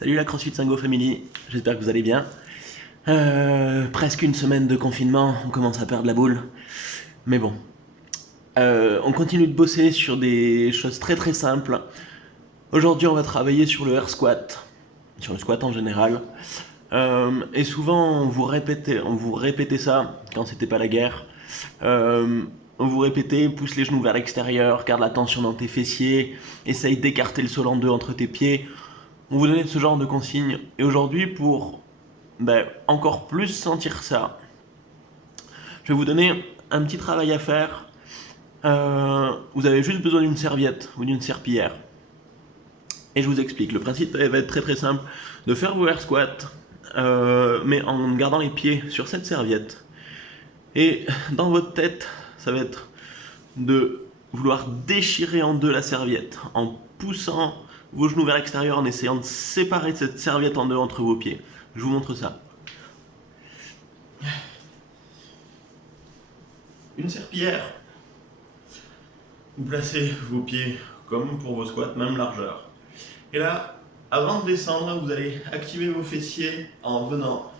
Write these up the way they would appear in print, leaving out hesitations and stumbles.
Salut la CrossFit Singo Family, j'espère que vous allez bien. Presque une semaine de confinement, on commence à perdre la boule. Mais bon, on continue de bosser sur des choses très très simples. Aujourd'hui on va travailler sur le air squat, sur le squat en général. Et souvent on vous répétait ça quand c'était pas la guerre. On vous répétait, pousse les genoux vers l'extérieur, garde la tension dans tes fessiers, essaye d'écarter le sol en deux entre tes pieds. On vous donnait ce genre de consignes. Et aujourd'hui, pour encore plus sentir ça, je vais vous donner un petit travail à faire. Vous avez juste besoin d'une serviette ou d'une serpillière. Et je vous explique. Le principe va être très très simple. De faire vos air squats, mais en gardant les pieds sur cette serviette. Et dans votre tête, ça va être de vouloir déchirer en deux la serviette en poussant vos genoux vers l'extérieur en essayant de séparer cette serviette en deux entre vos pieds. Je vous montre ça. Une serpillière. Vous placez vos pieds comme pour vos squats, même largeur. Et là, avant de descendre, vous allez activer vos fessiers en venant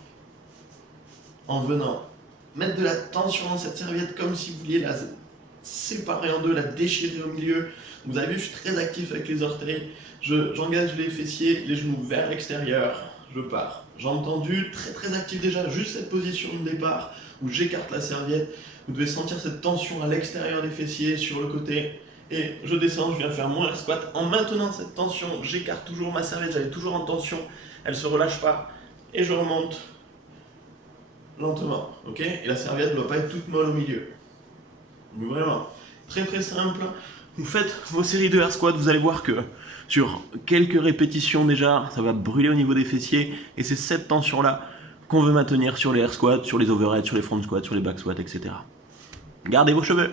mettre de la tension dans cette serviette comme si vous vouliez la séparer en deux, la déchirer au milieu. Vous avez vu, je suis très actif avec les orteils. J'engage les fessiers, les genoux vers l'extérieur, je pars. Jambes tendues, très très actif déjà, juste cette position de départ où j'écarte la serviette. Vous devez sentir cette tension à l'extérieur des fessiers, sur le côté. Et je descends, je viens faire mon air squat. En maintenant cette tension, j'écarte toujours ma serviette, j'avais toujours en tension, elle ne se relâche pas. Et je remonte lentement, ok? Et la serviette ne doit pas être toute molle au milieu. Vraiment, très très simple. Vous faites vos séries de air squat, vous allez voir que sur quelques répétitions déjà, ça va brûler au niveau des fessiers. Et c'est cette tension-là qu'on veut maintenir sur les air squats, sur les overheads, sur les front squats, sur les back squats, etc. Gardez vos cheveux!